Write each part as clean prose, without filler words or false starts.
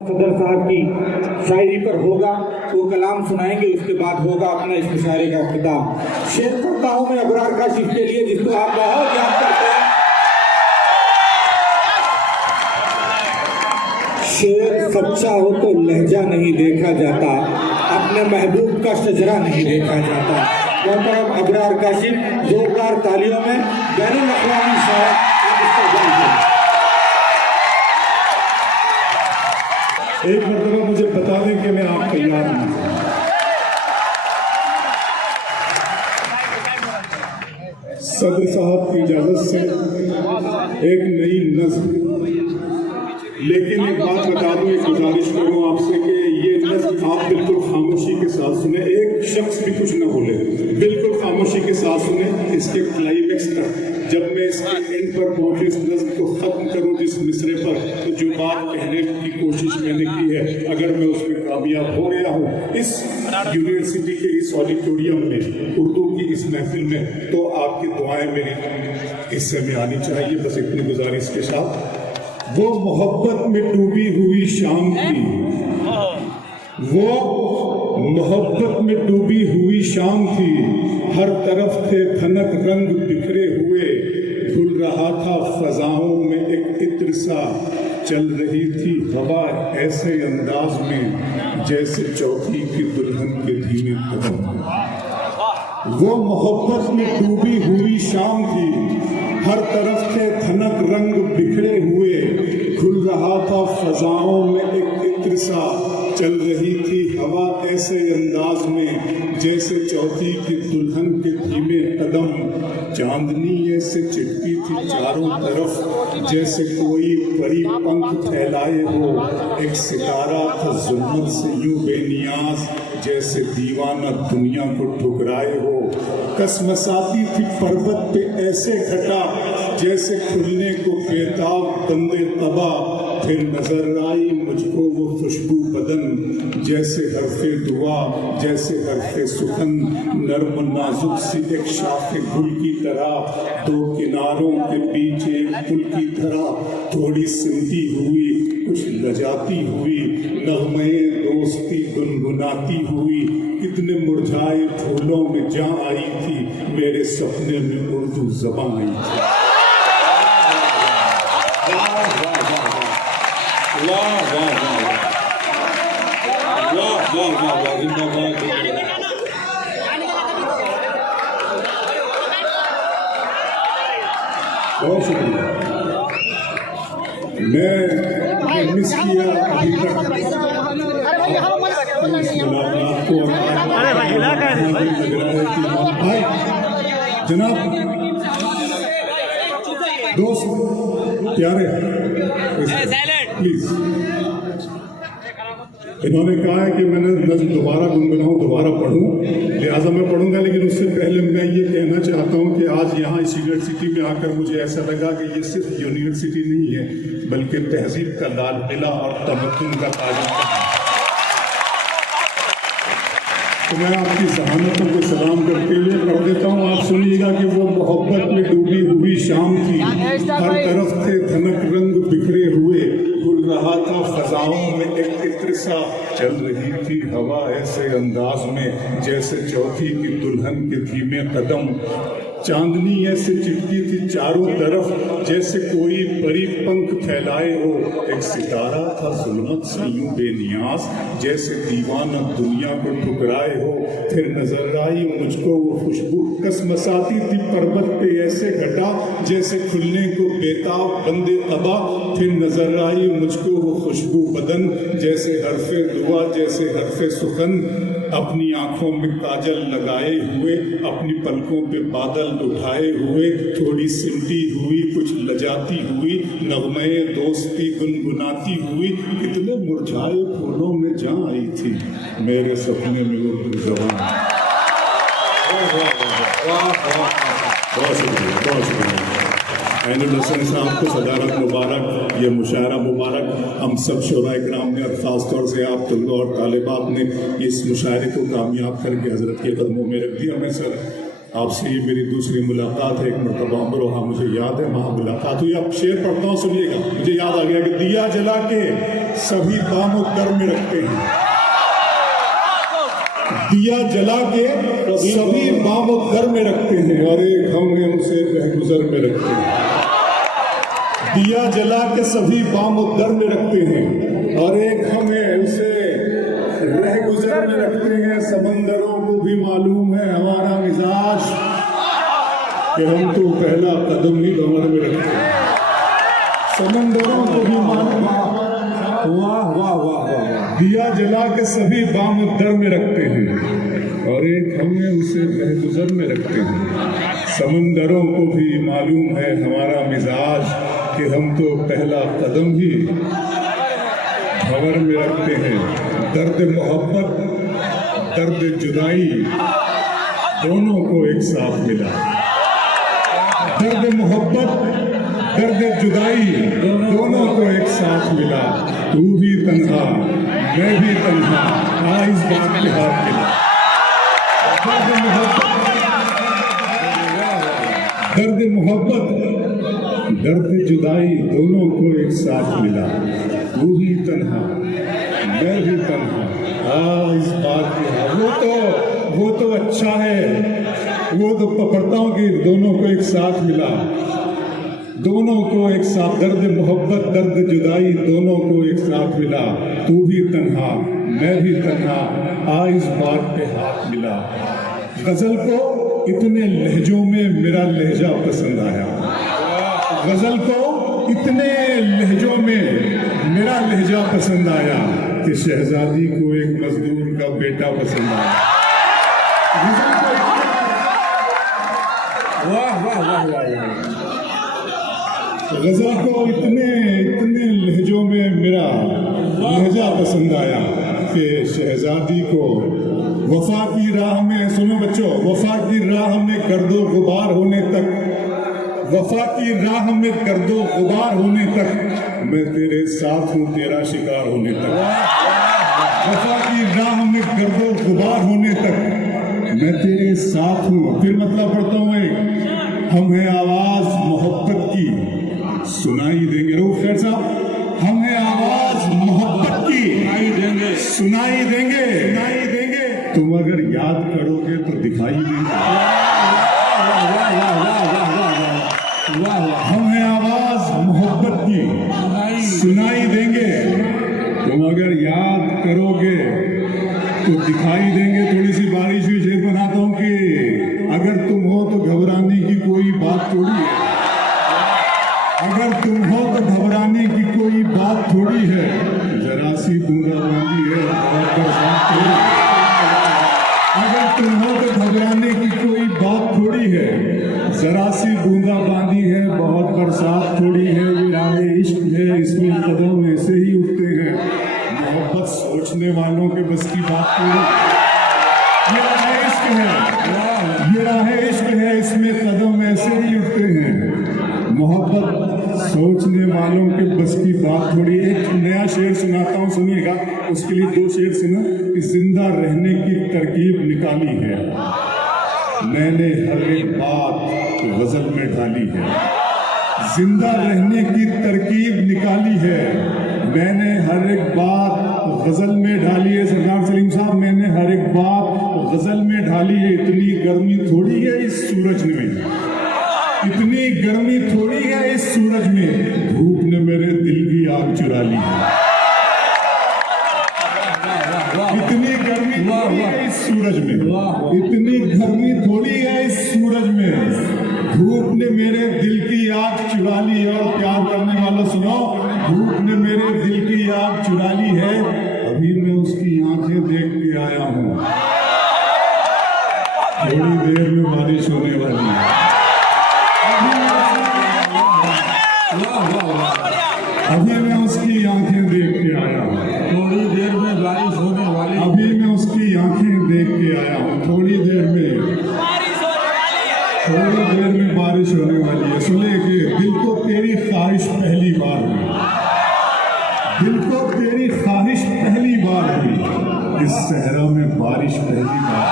सदर साहब की शायरी पर होगा, वो कलाम सुनाएंगे, उसके बाद होगा अपना इस मुशायरे का इख्तिताम। शेर करता हूँ मैं अबरार काशिफ के लिए, जिसको आप बहुत याद करते हैं। शेर सच्चा हो तो लहजा नहीं देखा जाता, अपने महबूब का शजरा नहीं देखा जाता। मोहतरम अबरार काशिफ, जोरदार तालियों में बैनुल अक़वामी शायर आप इसका जानते हैं। एक मरतबा मुझे बता दें कि मैं आप तैयार हूं। सदर साहब की इजाजत से एक नई नज़्म, लेकिन एक बात बता दूं, एक गुजारिश करूं आपसे कि ये नज़्म आप बिल्कुल खामोशी के साथ सुने, एक शख्स भी कुछ न बोले, बिल्कुल खामोशी के साथ सुने। इसके क्लाइमेक्स तक जब मैं इसके एंड पर पहुंचे, इस नज़्म को ख़त्म करूं जिस मिसरे पर, तो जो बात कहने की कोशिश मैंने की है, अगर मैं उसमें कामयाब हो गया हूं इस यूनिवर्सिटी के इस ऑडिटोरियम में, उर्दू की इस महफिल में, तो आपकी दुआएं मेरे हिस्से में आनी चाहिए। बस इतनी गुजारिश के साथ। वो मोहब्बत में डूबी हुई शाम थी, वो मोहब्बत में डूबी हुई शाम थी, हर तरफ थे खनक रंग बिखरे हुए, धुल रहा था फजाओं में एक इत्र सा, चल रही थी हवा ऐसे अंदाज में जैसे चौकी की दुल्हन के धीमे कदम। वो मोहब्बत में डूबी हुई शाम थी, हर तरफ थे खनक रंग बिखरे हुए, खुल रहा था फजाओं में एक इत्र सा, चल रही थी हवा ऐसे अंदाज में जैसे चौथी की दुल्हन के धीमे कदम। चांदनी ऐसे चिटकी थी चारों तरफ जैसे कोई परी पंख फैलाए हो, एक सितारा था जुल्मत से यूं बेनियाज जैसे दीवाना दुनिया को ठुकराए हो। कसमसाती थी पर्वत पे ऐसे घटा जैसे खुलने को बेताब बंदे तबा, फिर नजर आई मुझको वो खुशबू बदन जैसे हरफे दुआ जैसे हरफे सुखन, नर्म नाजुक सी एक शाखे गुल की तरह, दो किनारों के बीच एक पुल की तरह, थोड़ी सिमटी हुई कुछ लजाती हुई, नगमे दोस्ती गुनगुनाती हुई, कितने मुरझाए फूलों में जा आई थी, मेरे सपने में उर्दू ज़बान आई थी। वाह वाह वाह वाह वाह वाह वाह, जिंदाबाद। बहुत शुक्रिया। मैं मिस किया अभी तक जनाब दोस्त प्यारे, प्लीज। इन्होंने कहा है कि मैंने नज़्म दोबारा गुनगुनाऊं, दोबारा पढ़ूं, लिहाजा मैं पढ़ूंगा, लेकिन उससे पहले मैं ये कहना चाहता हूं कि आज यहाँ इस यूनिवर्सिटी में आकर मुझे ऐसा लगा कि ये सिर्फ यूनिवर्सिटी नहीं है, बल्कि तहजीब का लाल किला और तमद्दुन का ताज है। तो मैं आपकी जहानतों को सलाम करके लिए पढ़ देता हूँ, आप सुनिएगा कि वो मोहब्बत में डूबी हुई शाम थी, हर तरफ थे खनक रंग बिखरे हुए, खुल रहा था फजाओं में एक इत्र सा, चल रही थी हवा ऐसे अंदाज में जैसे चौथी की दुल्हन के धीमे कदम। चांदनी ऐसे चिटकी थी चारों तरफ जैसे कोई परी पंख फैलाए हो, एक सितारा था जुल्मत से यूं बेनियाज जैसे दीवाना दुनिया को ठुकराए हो, फिर नजर आई मुझको वो खुशबू, कसमसाती थी पर्वत पे ऐसे घटा जैसे खुलने को बेताब बंदे तबा, फिर नजर आई मुझको वो खुशबू बदन जैसे हरफे दुआ जैसे हरफे सुखन, अपनी आंखों में काजल लगाए हुए, अपनी पलकों पे बादल उठाए हुए, थोड़ी सिमटी हुई कुछ लजाती हुई, नगमे दोस्ती गुनगुनाती हुई, कितने मुरझाए फूलों में जा आई थी, मेरे सपने में उर्दू ज़बान। बहुत शुक्रिया, बहुत शुक्रिया। ऐनुल हसन साहब को सदारत मुबारक, ये मुशायरा मुबारक। हम सब शोराए किराम ने और ख़ास तौर से आप तुल्ला और तालिबात ने इस मुशायरे को कामयाब करके हज़रत के कदमों में रख दिया। मैं सर आपसे ये मेरी दूसरी मुलाकात है। एक मरतबा अमरोहा मुझे याद है, वहाँ मुलाकात हुई। अब शेर पढ़ता हूँ, सुनिएगा। मुझे याद आ गया कि दिया जला के सभी बाम दर में रखते हैं, दिया जला के सभी बाम दर में रखते हैं, और एक हम हैं उसे रहगुजर में रखते हैं। दिया जला के सभी बाम दर में रखते हैं, और एक हम हैं उसे रहगुजर में रखते हैं। समंदरों को भी मालूम है हमारा मिजाज कि हम तो पहला कदम ही भंवर में रखते हैं। समंदरों को भी मालूम है। वाह वाह वाह वाह। दिया जला के सभी बाम दर में रखते हैं, और एक हमने उसे रहगुजर में रखते हैं। समंदरों को भी मालूम है हमारा मिजाज कि हम तो पहला कदम ही भंवर में रखते हैं। दर्द मोहब्बत, दर्द जुदाई दोनों को एक साथ मिला। दर्द मोहब्बत, दर्द जुदाई दोनों को एक साथ मिला। तू भी तन्हा, मैं भी तन्हा, आ इस बात के हाथ मिला। दर्द मोहब्बत, दर्द जुदाई दोनों को एक साथ मिला। तू भी तन्हा, मैं भी तन्हा, आ इस बात के हाथ। वो तो अच्छा है, वो तो पढ़ता हूँ कि दोनों को एक साथ मिला, दोनों को एक साथ। दर्द मोहब्बत, दर्द जुदाई दोनों को एक साथ मिला। तू भी तन्हा, मैं भी तन्हा, आ इस बात पे हाथ मिला। गजल को इतने लहजों में मेरा लहजा पसंद आया। गजल को इतने लहजों में मेरा लहजा पसंद आया कि शहजादी को एक मजदूर का बेटा पसंद आया। वाह वाह वाह वाह। गजल को इतने लहजों में मेरा लहजा पसंद आया कि शहजादी को वफा की राह में, सुनो बच्चों, वफा की राह में गर्दो गुबार होने तक, वफा की राह में गर्दो गुबार होने तक मैं तेरे साथ हूँ, तेरा शिकार होने तक। वफा की राह में गर्दो गुबार होने तक मैं तेरे साथ हूँ। फिर मतलब पढ़ता हूँ एक, हम हैं आवाज मोहब्बत की सुनाई देंगे। रूफ खैर साहब, हम हैं आवाज मोहब्बत की सुनाई देंगे, सुनाई देंगे। तुम अगर याद करोगे तो दिखाई देंगे। हम हैं आवाज मोहब्बत की सुनाई देंगे, तुम अगर याद करोगे तो दिखाई देंगे। थोड़ी सी बारिश हुई, शेर बनाता हूँ कि अगर तुम हो तो घबराने की कोई बात थोड़ी है, अगर तुम हो तो घबराने की कोई बात थोड़ी है। जरा सी बूंदाबांदी है, बहुत बरसात थोड़ी है। अगर तुम हो तो घबराने की कोई बात थोड़ी है, जरा सी बूंदाबांदी है, बहुत बरसात थोड़ी है। ये राह इश्क है, इसमें कदम ऐसे ही उठते हैं। मोहब्बत सोचने वालों के बस की बात थोड़ी। ये राह इश्क है, ये राह इश्क है, इसमें कदम ऐसे ही उठते हैं। मोहब्बत सोचने वालों के बस की बात थोड़ी। एक नया शेर सुनाता हूँ, सुनिएगा। उसके लिए दो शेर सुना कि जिंदा रहने की तरकीब निकाली है मैंने, हर एक बात गजल में ढाली है। जिंदा रहने की तरकीब निकाली है मैंने, हर एक बात गजल में ढाली है। सरदार सलीम साहब, मैंने हर एक बात गजल में ढाली है। इतनी गर्मी थोड़ी है इस सूरज में, इतनी गर्मी थोड़ी है इस सूरज में, धूप ने मेरे दिल की आग चुरा ली है। इतनी गर्मी थोड़ी है इस सूरज में, इतनी गर्मी थोड़ी है इस सूरज में, धूप ने मेरे दिल की आग चुरा ली है। और प्यार करने वालों सुनो, धूप ने मेरे दिल की आग चुरा ली है। अभी मैं उसकी आंखें देख के आया हूँ, थोड़ी देर में बारिश होने वाली है। अभी मैं उसकी आंखें देख के आया हूँ, थोड़ी देर में बारिश होने वाली। अभी मैं उसकी आंखें देख के आया हूँ, थोड़ी देर में बारिश होने वाली है। सुने कि दिल को तेरी ख्वाहिश पहली बार हुई, दिल को तेरी ख्वाहिश पहली बार हुई, इस सहरा में बारिश पहली बार।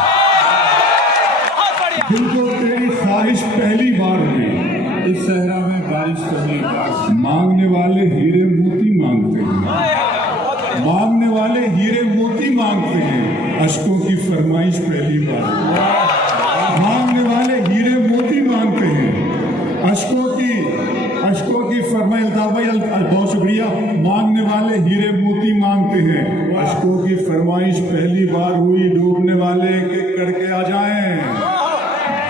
दिल को इस सहरा में बारिश करने का मांगने वाले हीरे मोती मांगते हैं, मांगने वाले हीरे मोती मांगते हैं, अशकों की फरमाइश पहली बार। मांगने वाले हीरे मोती मांगते हैं, अशकों की फरमाइश। भाई बहुत शुक्रिया। मांगने वाले हीरे मोती मांगते हैं, अशकों की फरमाइश पहली बार हुई। डूबने वाले एक एक करके आ जाएं,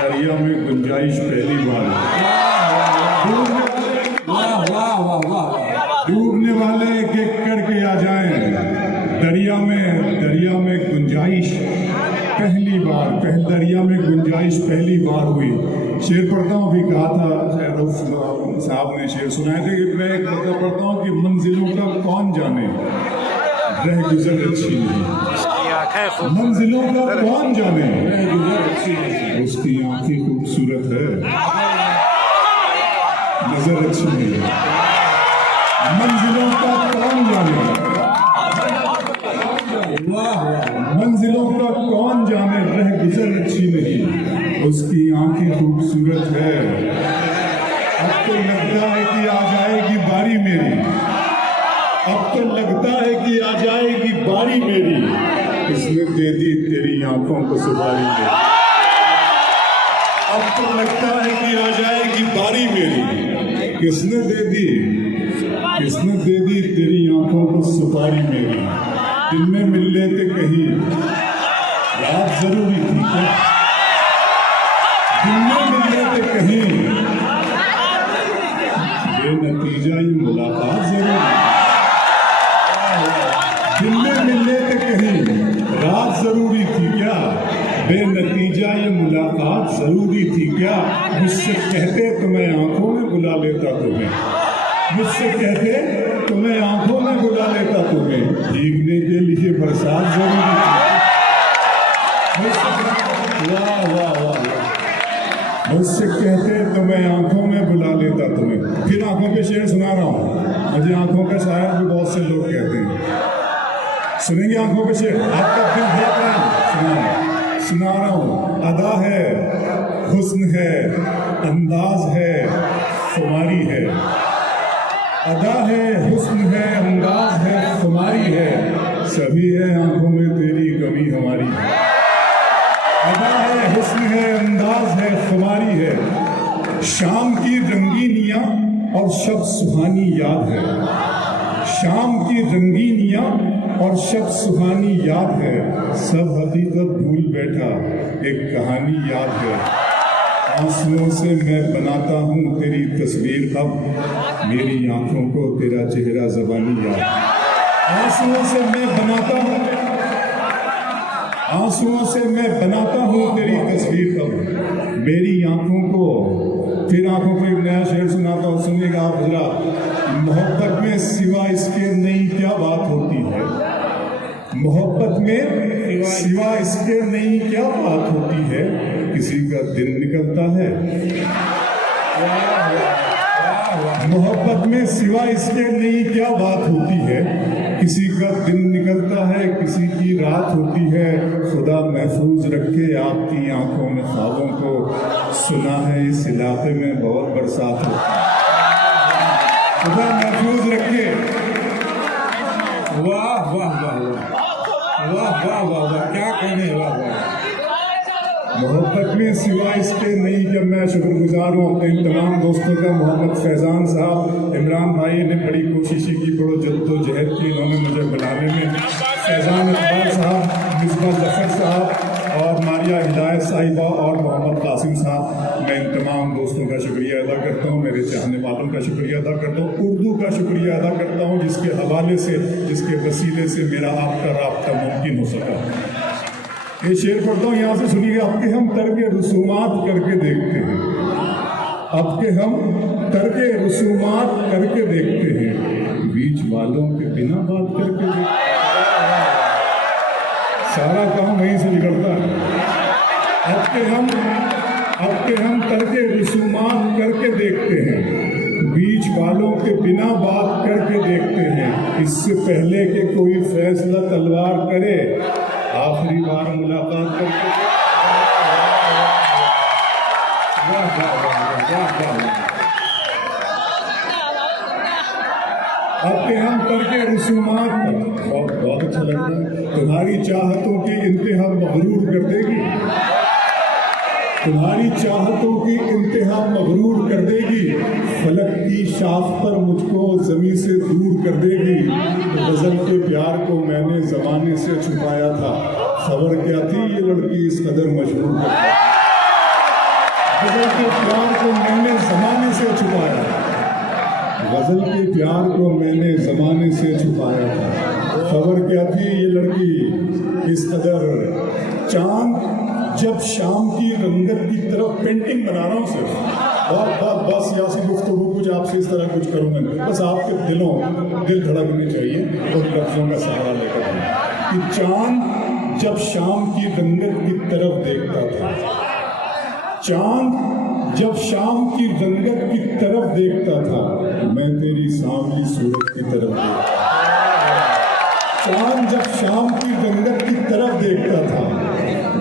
दरिया में गुंजाइश पहली बार। डूबने वाले एक एक करके आ जाएं, दरिया में गुंजाइश पहली बार। दरिया में गुंजाइश पहली बार हुई। शेर पढ़ता हूँ, अभी कहा था रऊफ साहब ने शेर सुनाए थे कि मैं एक मतलब पढ़ता हूँ कि मंजिलों का कौन जाने रह गुजर अच्छी नहीं। मंजिलों का कौन जाने रह गुजर अच्छी नहीं, उसकी आंखें खूबसूरत है, नजर अच्छी नहीं। मंजिलों का कौन जाने, मंजिलों का कौन जाने रह गुजर अच्छी नहीं, उसकी आंखें खूबसूरत है। अब तो लगता है कि आ जाएगी बारी मेरी, अब तो लगता है कि आ जाएगी बारी मेरी, किसने दे दी तेरी आंखों को सुपारी मेरी। अब तो लगता है कि आ जाएगी बारी मेरी, किसने दे दी तेरी आंखों को सुपारी मेरी। दिन में मिल लेते कहीं, रात जरूरी थी क्या? दिन में मिल लेते कहीं, बेनतीजा ये मुलाकात जरूरी। दिन में मिल लेते कहीं, रात जरूरी थी क्या? बेनतीजा ये मुलाकात जरूरी थी क्या? मुझसे कहते तो मैं आंखों में बुला लेता तुम्हें, मुझसे कहते तो मैं आंखों में बुला लेता तुम्हें। भीगने के लिए बरसात जरूरी थी। वाह वाह वाह। मुझसे कहते तो मैं आंखों में बुला लेता तुम्हें। फिर आंखों के शेर सुना रहा हूँ। मुझे आंखों का शायर भी बहुत से लोग कहते हैं। सुनेंगे आंखों के शेर? आपका दिल देख रहा है, सुना रहा हूँ। अदा है, हुस्न है, अंदाज है, खुमारी है। अदा है, हुस्न है, अंदाज है, खुमारी है, सभी है आंखों में तेरी कमी हमारी है। अदा है, हुस्न है, अंदाज है, खुमारी है, शाम की रंगीनियां और शब सुहानी याद है। शाम की रंगीनियां और शब सुहानी याद है, सब हकीकत भूल बैठा एक कहानी याद है। आंसुओं से मैं बनाता हूँ तेरी तस्वीर, अब मेरी आंखों को तेरा चेहरा ज़बानी याद। आंसुओं से मैं बनाता हूँ, आंसुओं से मैं बनाता हूँ तेरी तस्वीर, अब मेरी आंखों को। फिर आंखों को एक नया शेर सुनाता हूँ, सुनिएगा आप जरा। मोहब्बत में सिवा इसके नई क्या बात होती है, मोहब्बत में सिवा इसके नई क्या बात होती है, किसी का दिन निकलता है। मोहब्बत में सिवा इसके नई क्या बात होती है, किसी का दिन निकलता है, किसी की रात होती है। खुदा महफूज रखे आपकी आंखों में ख्वाबों को, सुना है इस इलाके में बहुत बरसात होती है। खुदा महफूज रखे। वाह वाह वाह वाह वाह वाह वाह, क्या कहने। वाह वाह। मोहब्बत में सिवा इसके नहीं। जब मैं शुक्रगुजार हूँ अपने तमाम दोस्तों का। मोहम्मद फैज़ान साहब, इमरान भाई ने बड़ी कोशिश की, बड़ो जद्दोजहद की इन्होंने मुझे बुलाने में। फैज़ान इकबाल साहब, मिसबा जफर साहब और मारिया हिदायत साहिबा और मोहम्मद कासिम साहब, मैं इन तमाम दोस्तों का शुक्रिया अदा करता हूँ। मेरे चाहने वालों का शुक्रिया अदा करता हूँ। उर्दू का शुक्रिया अदा करता हूँ, जिसके हवाले से, जिसके वसीले से मेरा आपका राब्ता मुमकिन हो सका। ये शेर पढ़ता हूँ, यहाँ से सुनिएगा। अब के हम तर्क रसूमात करके देखते हैं, अब के हम तर्क रसूमात करके देखते हैं, बीच वालों के बिना बात करके देखते हैं। सारा काम वहीं से निकलता है। अब के हम तर्क रसूमात करके देखते हैं, बीच वालों के बिना बात करके देखते हैं। इससे पहले कि कोई फैसला तलवार करे, आखिरी बार मुलाकात करके। अपने हम करके रसूमात बहुत अच्छा लगता है। तुम्हारी चाहतों की इंतहा मगरूर कर देगी, तुम्हारी चाहतों की इंतहा मगरूर कर देगी, फलक की शाख पर मुझको जमीन से दूर कर देगी। गजल के प्यार को मैंने जमाने से छुपाया था, खबर क्या थी ये लड़की इस कदर मशहूर कर गई। गजल के प्यार को मैंने जमाने से छुपाया, गजल के प्यार को मैंने जमाने से छुपाया था, खबर क्या थी ये लड़की इस कदर। चांद जब शाम की रंगत की तरफ पेंटिंग बना रहा हूँ सिर्फ बस यासी गुफ्तगू कुछ आपसे इस तरह कुछ करूँगा, बस आपके दिल धड़कने चाहिए और लफ्जों का सहारा लेकर कि चांद जब शाम की रंगत की तरफ देखता था, चांद जब शाम की रंगत की तरफ देखता था, मैं तेरी सांवली सूरत की तरफ देखता था। चांद जब शाम की रंगत की तरफ देखता था,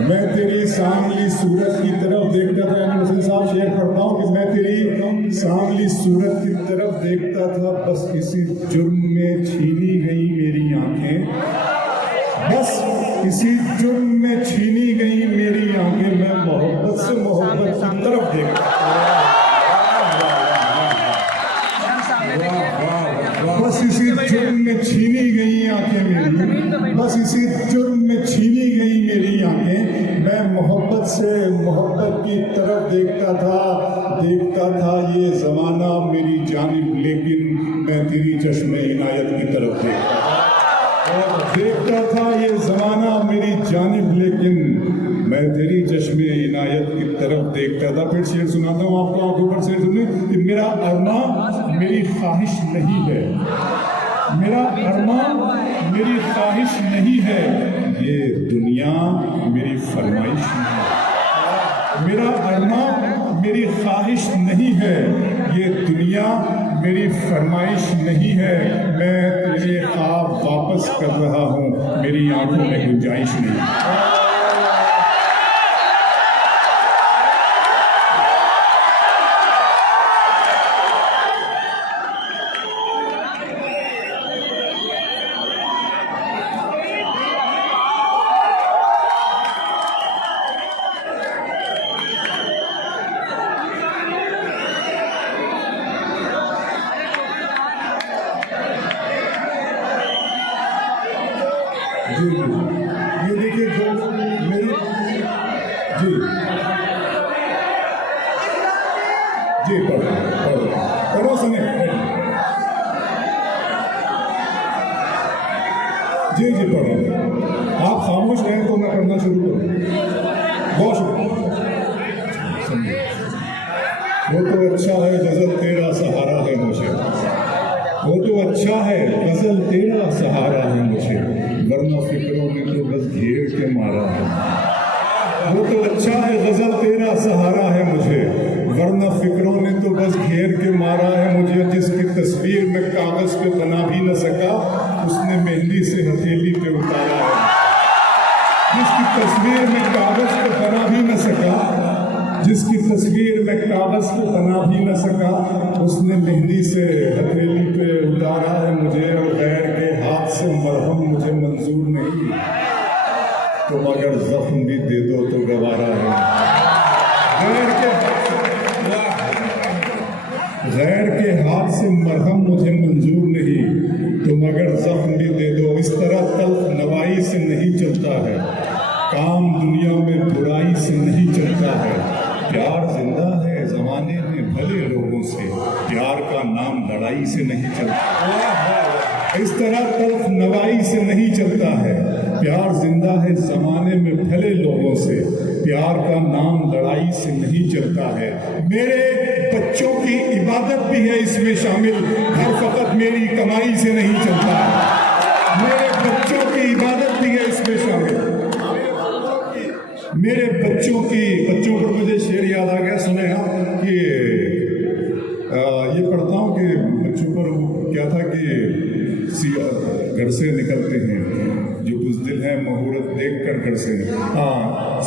मैं तेरी सांवली सूरत की तरफ देखता था। यानी मुस्लिम साहब शेर पढ़ता हूँ कि मैं तेरी सांवली सूरत की तरफ देखता था, बस इसी जुर्म में छीनी गई मेरी आंखें, बस इसी जुर्म में छीनी गई मेरी आंखें, मैं मोहब्बत से मोहब्बत की तरफ देखता था। बस इसी जुर्म में छीनी गई आंखें मेरी, बस इसी जुर्म में छीनी गई मेरी आंखें, मैं मोहब्बत से मोहब्बत की तरफ देखता था ये जमाना मेरी जानिब, लेकिन मैं तेरी चश्मे इनायत की तरफ देखता था ये जमाना मेरी जानिब, लेकिन मैं तेरी चश्मे इनायत की तरफ देखता था। फिर शेर सुनाता हूँ आपको, आंखों पर शेर सुने कि मेरा अरमा मेरी ख्वाहिश नहीं है, मेरा अरमा मेरी ख्वाहिश नहीं है, ये दुनिया मेरी फरमाइश नहीं है। मेरा अरमा मेरी ख्वाहिश नहीं है, ये दुनिया मेरी फरमाइश नहीं है, मैं तेरे ख्वाब वापस कर रहा हूँ, मेरी आंखों में गुंजाइश नहीं। जी ये देखिए जो मेरी जी पढ़ो सुनिए जी पढ़ो, आप खामोश रहें तो मैं पढ़ना शुरू करूँ। बहुत शुक्रिया। वो तो अच्छा है गजल तेरा सहारा है मुझे, वो तो अच्छा है गजल तेरा सहारा है मुझे, वरना फिक्रों ने तो बस घेर के मारा है। वो तो अच्छा है गजल तेरा सहारा है मुझे, वरना फिक्रों ने तो बस घेर के मारा है मुझे। जिसकी तस्वीर में कागज पे बना भी न सका, उसने मेहंदी से हथेली पे उतारा है। जिसकी तस्वीर में कागज पे बना भी न सका, जिसकी तस्वीर में कागज पे बना भी न सका, उसने मेहंदी से हथेली पे उतारा है मुझे। और गैर के हाथ से मरहम मुझे मंजूर नहीं, तुम अगर जख्म भी दे दो तो गवारा है। गैर के हाथ से मरहम मुझे मंजूर नहीं, तुम अगर जख्म भी दे दो। इस तरह तल्ख नवाई से नहीं चलता है, काम दुनिया में बुराई से नहीं चलता है। प्यार जिंदा है जमाने में भले लोगों से, प्यार का नाम लड़ाई से नहीं चलता। इस तरह तल्ख नवाई से नहीं चलता है, प्यार जिंदा है जमाने में भले लोगों से, प्यार का नाम लड़ाई से नहीं चलता है। मेरे बच्चों की इबादत भी है इसमें शामिल, घर फकत मेरी कमाई से नहीं चलता है। मेरे बच्चों की इबादत भी है इसमें शामिल, मेरे बच्चों पर मुझे शेर याद आ गया, सुने आप कि ये पढ़ता हूँ कि बच्चों पर क्या था कि घर से निकलते हैं जो बुज़दिल है मुहूर्त देख कर घर से,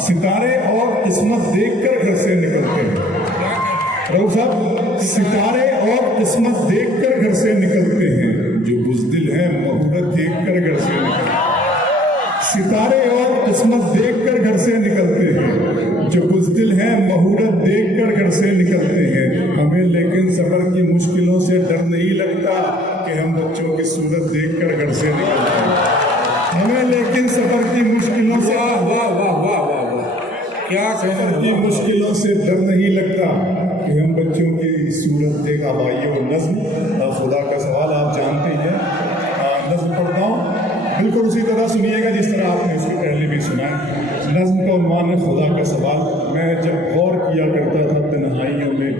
सितारे और किस्मत देख कर घर से निकलते हैं। रऊफ साहब, सितारे और किस्मत देख कर घर से निकलते हैं, जो बुज़दिल हैं मुहूर्त देखकर घर से निकलते, सितारे और किस्मत देखकर घर से निकलते हैं। जो बुज़दिल हैं मुहूर्त देखकर घर से निकलते हैं। हमें लेकिन सफर की मुश्किलों से डर नहीं लगता कि हम बच्चों की सूरत देखकर घर से निकलते हैं। हमें लेकिन सफर की मुश्किलों से वाह वाह वाह वाह वाह वाह, क्या सफर की मुश्किलों से डर नहीं लगता कि हम बच्चों की सूरत देख। अब आइए वो नज़्म, खुदा का सवाल आप जानते हैं, नज़्म पढ़ता हूँ, बिल्कुल उसी तरह सुनिएगा जिस तरह आपने इसके पहले भी सुना है। नज़्म का उन्वान है खुदा का सवाल। मैं जब गौर किया करता था तन्हाइयों में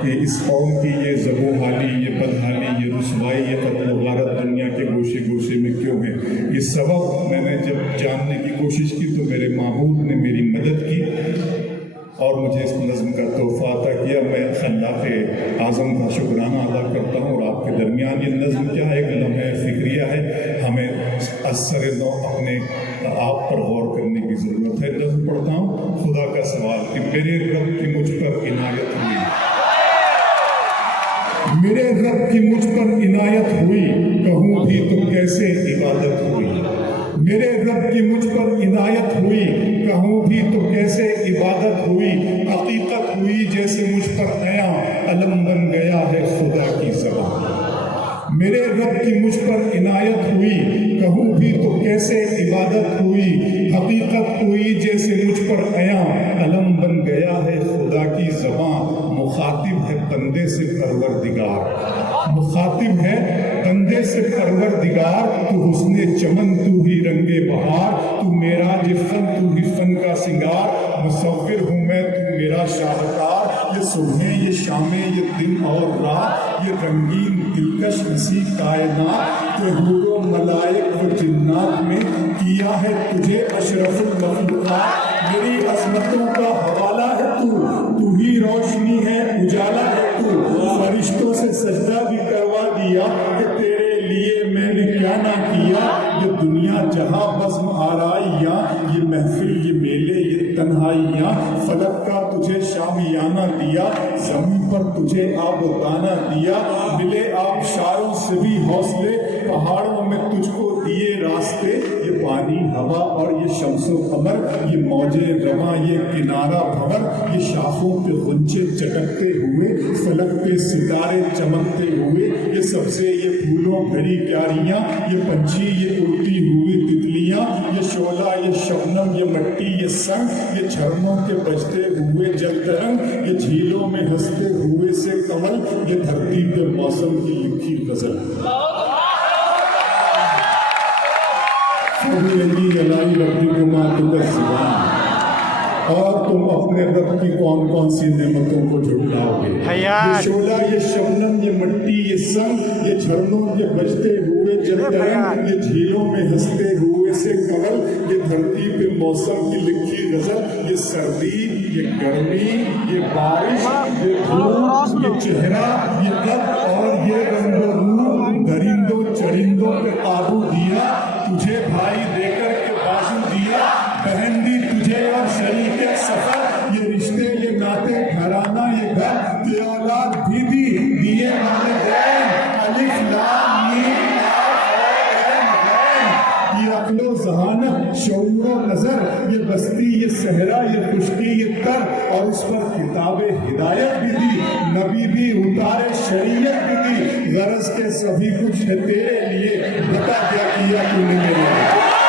कि इस कौम की ये ज़बूहाली, ये बदहाली, ये रुसवाई, ये कत्ल गारत दुनिया के गोशे गोशे में क्यों है, ये सबब मैंने जब जानने की कोशिश की तो मेरे माबूद ने मेरी मदद की और मुझे इस नज़्म का तोहफ़ा अता किया। मैं खल्लाक़ आज़म का शुक्राना अदा करता हूँ। और आपके दरमियान ये नज़्म क्या है, एक लम्हे फ़िक्रिया है, हमें असर नौ अपने आप पर गौर करने की ज़रूरत है। नज़्म पढ़ता हूँ, खुदा का सवाल कि मेरे रब की मुझ पर इनायत हुई, मेरे रब की मुझ पर इनायत हुई, कहूँ भी तो कैसे इबादत हुई। मेरे रब की मुझ पर इनायत हुई, कहूँ भी तो कैसे इबादत हुई। हकीकत हुई जैसे मुझ पर नया अलम बन गया है खुदा की ज़बान। मेरे रब की मुझ पर इनायत हुई, कहूँ भी तो कैसे इबादत हुई। हकीकत हुई जैसे मुझ पर नया अलम बन गया है खुदा की ज़बान। मुखातिब है बंदे से परवरदिगार, मुखातिब है बंदे से परवरदिगार। तू हुस्ने चमन, तू ही रंगे बहार, तू मेरा जिफन, तू ही फन का सिंगार। मुसव्विर हूँ मैं, तू मेरा शाहकार। ये सुबह, ये शामें, ये दिन और रात, ये रंगीन दिलकश इसी कायनात के हूरो मलाइक व जिन्नात में किया है तुझे अशरफुल मखलूक़ात। मेरी अज़मतों का हवाला है तू ही रोशनी है, उजाला है तू। फरिश्तों से सजदा भी करवा दिया कि तेरे लिए मैंने क्या ना किया। ये दुनिया जहाँ बज़्म आराइयाँ, ये महफिल, ये मेले, ये तन्हाइयाँ। फलक का तुझे शामियाना दिया, ज़मीन पर तुझे आबोदाना दिया। मिले आबशारों से भी हौसले, पहाड़ों में तुझको दिए रास्ते। ये पानी, हवा और ये शम्सो कमर, ये मौजे रवां, ये किनारा भंवर, ये शाखों पे गुंचे चटकते हुए, फलक पे सितारे चमकते हुए। ये सबसे, ये फूलों भरी क्यारियाँ, ये पंछी, ये उड़ती हुई तितलियाँ। ये शोला, ये शबनम, ये मट्टी, ये संग, ये झरनों के बजते हुए जल तरंग। ये झीलों में हंसते हुए से कमल, ये धरती पे मौसम की लिखी गजल। और तुम अपने रब की कौन कौन सी नेमतों को झुटलाओगे। ये शोला, ये शबनम, ये मट्टी, ये संग, ये झरनों के बजते हुए जल तरंग, ये झीलों में हंसते हुए से कमल, ये धरती पे मौसम की लिखी गजल। ये सर्दी, ये गर्मी, ये बारिश, ये धूप, ये चेहरा, ये कद और ये रंग-रूप, दरिंदों चरिंदों पे काबू दिया। तुझे भाई देकर के बाजू दिया, बहन दी तुझे और शरीके सफर। ये रिश्ते, ये नाते, घराना, ये घर, ये औलाद भी दी, दिए वालिदैन। अलिफ लाम मीम ये अक्लो ज़हानत, शऊर नजर, ये बस्ती, ये सहरा, ये खुशकी, ये तर, और इस पर किताबे हिदायत भी दी, नबी भी उतारे, शरीयत भी दी। गरज के सभी कुछ है तेरे लिए, बता क्या किया तूने मेरे लिए।